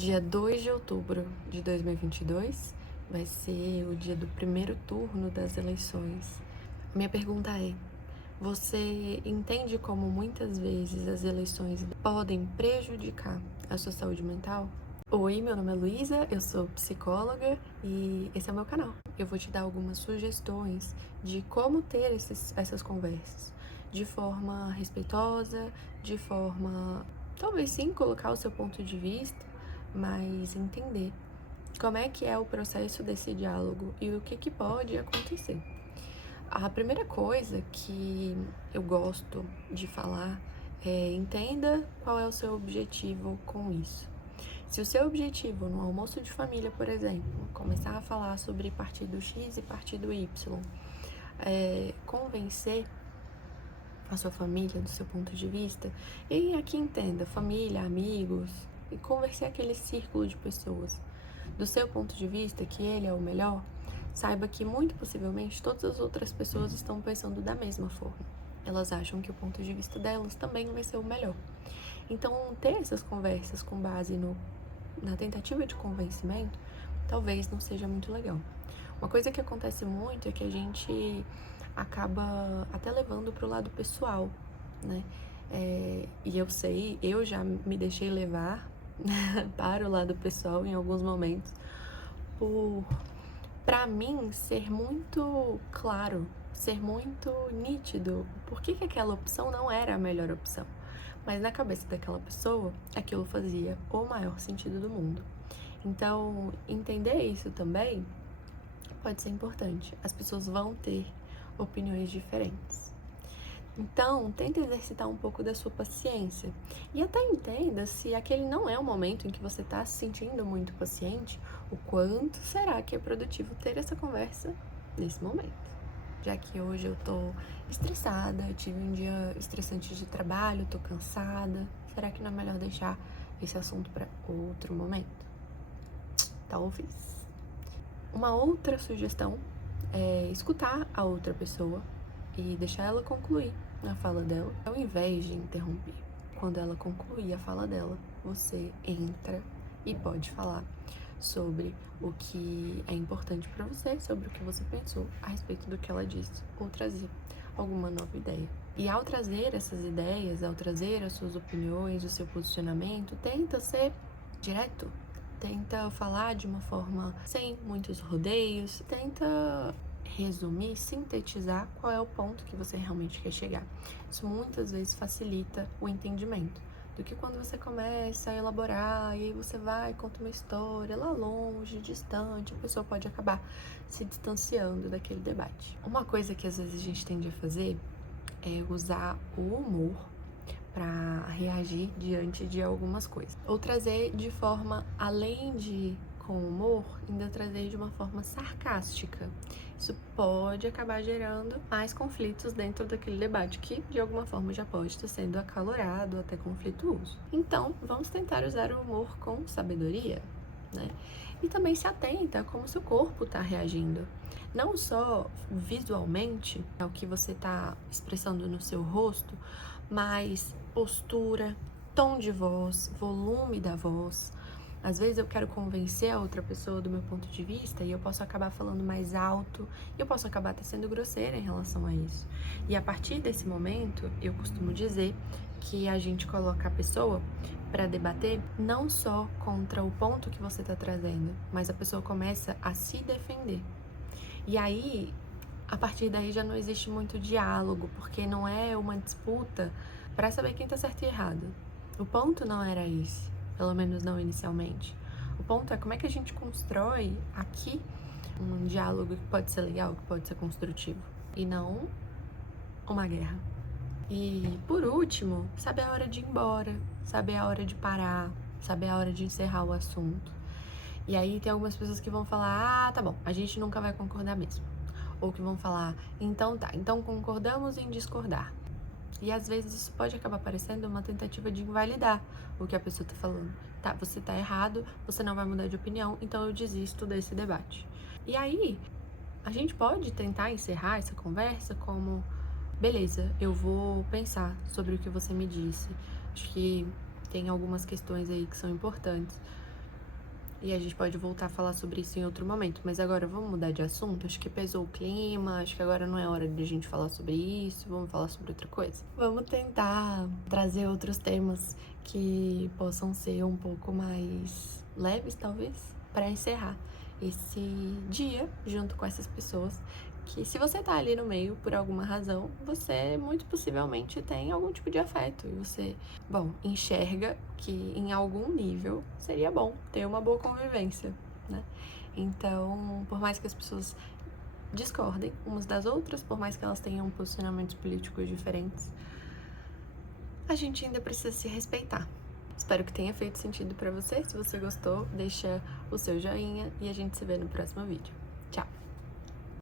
Dia 2 de outubro de 2022 vai ser o dia do primeiro turno das eleições. Minha pergunta é: você entende como muitas vezes as eleições podem prejudicar a sua saúde mental? Oi, meu nome é Luísa, eu sou psicóloga e esse é o meu canal. Eu vou te dar algumas sugestões de como ter essas conversas de forma respeitosa, de forma, talvez sim, colocar o seu ponto de vista, mas entender como é que é o processo desse diálogo e o que pode acontecer. A primeira coisa que eu gosto de falar é: entenda qual é o seu objetivo com isso. Se o seu objetivo no almoço de família, por exemplo, começar a falar sobre partido X e partido Y, convencer a sua família do seu ponto de vista, e aqui entenda, família, amigos, e convencer aquele círculo de pessoas do seu ponto de vista, que ele é o melhor, saiba que muito possivelmente todas as outras pessoas estão pensando da mesma forma. Elas acham que o ponto de vista delas também vai ser o melhor. Então, ter essas conversas com base na tentativa de convencimento, talvez não seja muito legal. Uma coisa que acontece muito é que a gente acaba até levando para o lado pessoal, né? E eu sei, eu já me deixei levar para o lado pessoal em alguns momentos, para mim, ser muito claro, ser muito nítido, por que aquela opção não era a melhor opção. Mas na cabeça daquela pessoa, aquilo fazia o maior sentido do mundo. Então, entender isso também pode ser importante. As pessoas vão ter opiniões diferentes. Então, tenta exercitar um pouco da sua paciência. E até entenda, se aquele não é o momento em que você está se sentindo muito paciente, o quanto será que é produtivo ter essa conversa nesse momento. Já que hoje eu tô estressada, tive um dia estressante de trabalho, tô cansada, será que não é melhor deixar esse assunto para outro momento? Talvez. Uma outra sugestão é escutar a outra pessoa e deixar ela concluir a fala dela, ao invés de interromper. Quando ela concluir a fala dela, você entra e pode falar sobre o que é importante para você, sobre o que você pensou a respeito do que ela disse, ou trazer alguma nova ideia. E ao trazer essas ideias, ao trazer as suas opiniões, o seu posicionamento, tenta ser direto. Tenta falar de uma forma sem muitos rodeios, tenta resumir, sintetizar qual é o ponto que você realmente quer chegar. Isso muitas vezes facilita o entendimento do que quando você começa a elaborar e aí você vai e conta uma história lá longe, distante, a pessoa pode acabar se distanciando daquele debate. Uma coisa que às vezes a gente tende a fazer é usar o humor para reagir diante de algumas coisas. Ou trazer de forma, além de com humor, ainda trazer de uma forma sarcástica. Isso pode acabar gerando mais conflitos dentro daquele debate que, de alguma forma, já pode estar sendo acalorado, até conflituoso. Então, vamos tentar usar o humor com sabedoria, né? E também se atenta a como seu corpo está reagindo. Não só visualmente ao que você está expressando no seu rosto, mas postura, tom de voz, volume da voz. Às vezes eu quero convencer a outra pessoa do meu ponto de vista e eu posso acabar falando mais alto e eu posso acabar até sendo grosseira em relação a isso. E a partir desse momento, eu costumo dizer que a gente coloca a pessoa para debater não só contra o ponto que você está trazendo, mas a pessoa começa a se defender. E aí, a partir daí já não existe muito diálogo, porque não é uma disputa para saber quem tá certo e errado. O ponto não era esse, pelo menos não inicialmente. O ponto é como é que a gente constrói aqui um diálogo que pode ser legal, que pode ser construtivo, e não uma guerra. E por último, saber a hora de ir embora, saber a hora de parar, saber a hora de encerrar o assunto. E aí tem algumas pessoas que vão falar: ah, tá bom, a gente nunca vai concordar mesmo. Ou que vão falar: então tá, então concordamos em discordar. E às vezes isso pode acabar parecendo uma tentativa de invalidar o que a pessoa tá falando. Tá, você tá errado, você não vai mudar de opinião, então eu desisto desse debate. E aí, a gente pode tentar encerrar essa conversa como: beleza, eu vou pensar sobre o que você me disse. Acho que tem algumas questões aí que são importantes. E a gente pode voltar a falar sobre isso em outro momento. Mas agora vamos mudar de assunto? Acho que pesou o clima, acho que agora não é hora de a gente falar sobre isso, vamos falar sobre outra coisa. Vamos tentar trazer outros temas que possam ser um pouco mais leves, talvez, para encerrar esse dia junto com essas pessoas que, se você tá ali no meio por alguma razão, você muito possivelmente tem algum tipo de afeto e você, bom, enxerga que em algum nível seria bom ter uma boa convivência, né? Então, por mais que as pessoas discordem umas das outras, por mais que elas tenham posicionamentos políticos diferentes, a gente ainda precisa se respeitar. Espero que tenha feito sentido pra você. Se você gostou, deixa o seu joinha e a gente se vê no próximo vídeo.